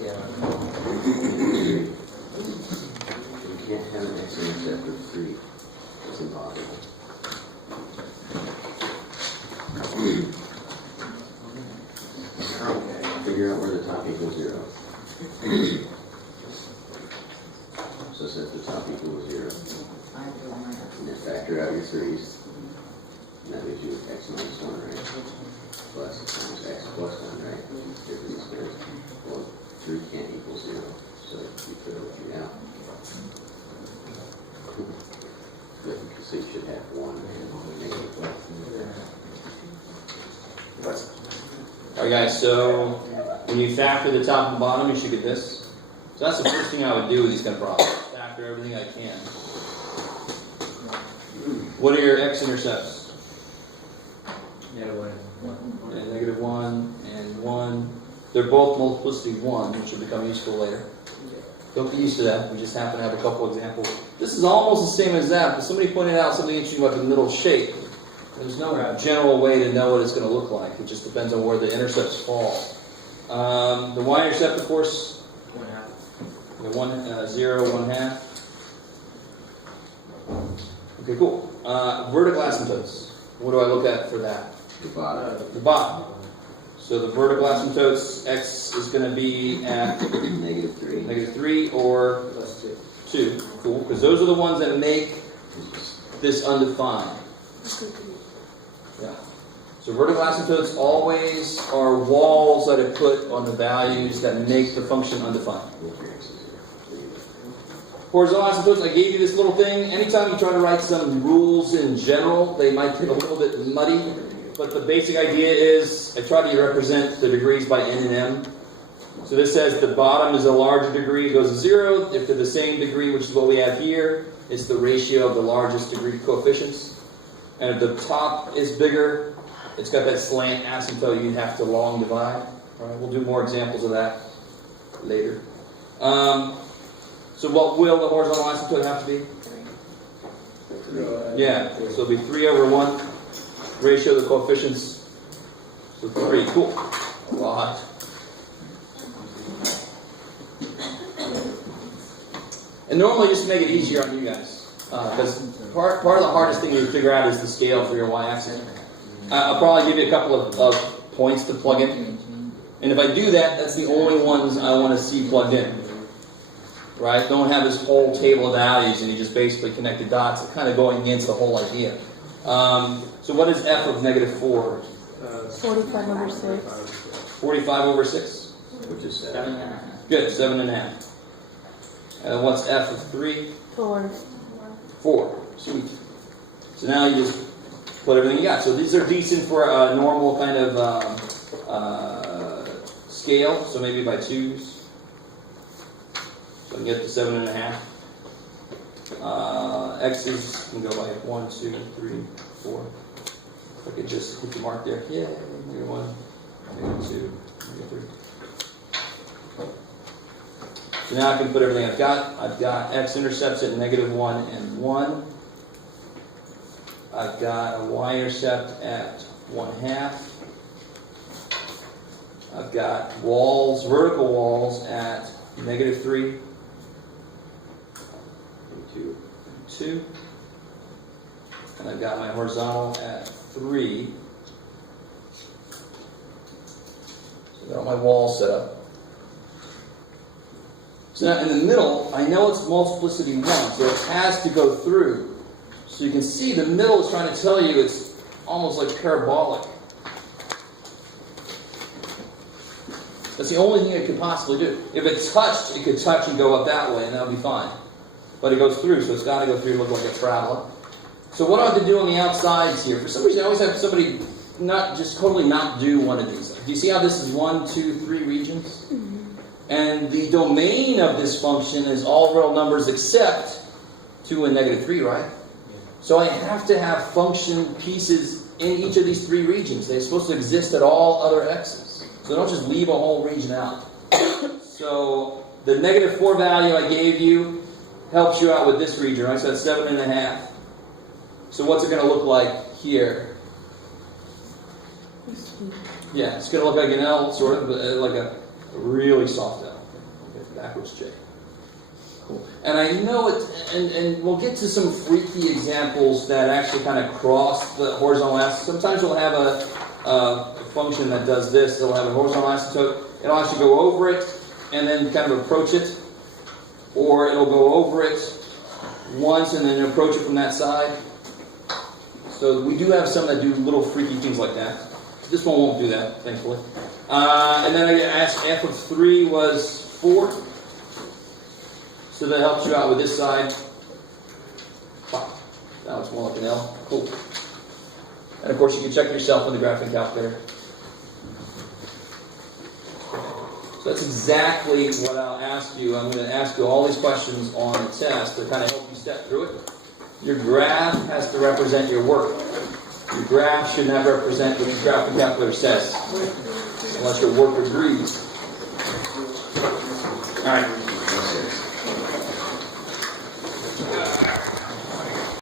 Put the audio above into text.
You can't have an x-intercept of 3. It's impossible. Figure out where the top equals 0. So set the top equals 0. And then factor out your 3's. And that leaves you with x minus 1, right? Plus times x plus 1, right? Difference there. Well, 3 can't equal 0. So you put everything out. Good, so you should have 1 and negative 1. Alright guys, so when you factor the top and bottom, you should get this. So that's the first thing I would do with these kind of problems. Factor everything I can. What are your x-intercepts? Yeah, negative 1 and 1. They're both multiplicity 1, which will become useful later. Don't get used to that. We just happen to have a couple examples. This is almost the same as that, but somebody pointed out something interesting about the middle shape. There's no general way to know what it's going to look like. It just depends on where the intercepts fall. The y-intercept, of course, 0, 1/2. Okay, cool. Vertical asymptotes. What do I look at for that? The bottom. The bottom. So the vertical asymptotes, x is going to be at Negative 3. negative 3 or plus 2. Cool, because those are the ones that make this undefined. Yeah. So vertical asymptotes always are walls that are put on the values that make the function undefined. Horizontal asymptotes, I gave you this little thing. Anytime you try to write some rules in general, they might get a little bit muddy. But the basic idea is, I try to represent the degrees by n and m. So this says the bottom is a larger degree, it goes to 0. If they're the same degree, which is what we have here, it's the ratio of the largest degree coefficients. And if the top is bigger, it's got that slant asymptote, you'd have to long divide. All right, we'll do more examples of that later. So what will the horizontal asymptote have to be? 3. Yeah, so it'll be 3 over 1. Ratio of the coefficients. So 3. Cool. A lot. And normally just to make it easier on you guys. Because part of the hardest thing to figure out is the scale for your y-axis. I'll probably give you a couple of points to plug in. And if I do that, that's the only ones I want to see plugged in. Right? Don't have this whole table of values and you just basically connect the dots. It's kind of going against the whole idea. So what is f of negative 4? 45 over 6. 45 over 6? Which is 7. Good, 7.5. And what's f of 3? 4. 4. Sweet. So now you just put everything you got. So these are decent for a normal kind of scale. So maybe by 2s. So I can get to 7.5. X's can go by 1, 2, 3, 4. I could just put the mark there. Yeah, negative 1, negative 2, negative 3. So now I can put everything I've got. I've got x-intercepts at negative 1 and 1. I've got a y-intercept at 1/2. I've got walls, vertical walls at negative 3. 2. And I've got my horizontal at 3. So I've got my wall set up. So now in the middle, I know it's multiplicity 1, so it has to go through. So you can see the middle is trying to tell you it's almost like parabolic. That's the only thing it could possibly do. If it touched, it could touch and go up that way, and that would be fine. But it goes through, so it's got to go through and look like a traveler. So what do I have to do on the outsides here? For some reason, I always have somebody totally not do one of these. Do you see how this is 1, 2, 3 regions? And the domain of this function is all real numbers except 2 and negative 3, right? So I have to have function pieces in each of these 3 regions. They're supposed to exist at all other x's. So don't just leave a whole region out. So the negative 4 value I gave you helps you out with this region, right? So that's 7.5. So what's it going to look like here? Yeah, it's going to look like an L, sort of, but like a really soft L. backwards J. Cool. And I know it, and we'll get to some freaky examples that actually kind of cross the horizontal axis. Sometimes we'll have a function that does this. It'll have a horizontal asymptote. It'll actually go over it and then kind of approach it. Or it'll go over it once and then approach it from that side. So we do have some that do little freaky things like that. This one won't do that, thankfully. And then I asked f of 3 was 4. So that helps you out with this side. Wow. Now it's more like an L. Cool. And of course you can check yourself in the graphing calculator. So that's exactly what I'll ask you. I'm going to ask you all these questions on the test to kind of help you step through it. Your graph has to represent your work. Your graph should not represent what your graphing calculator says, unless your work agrees. All right.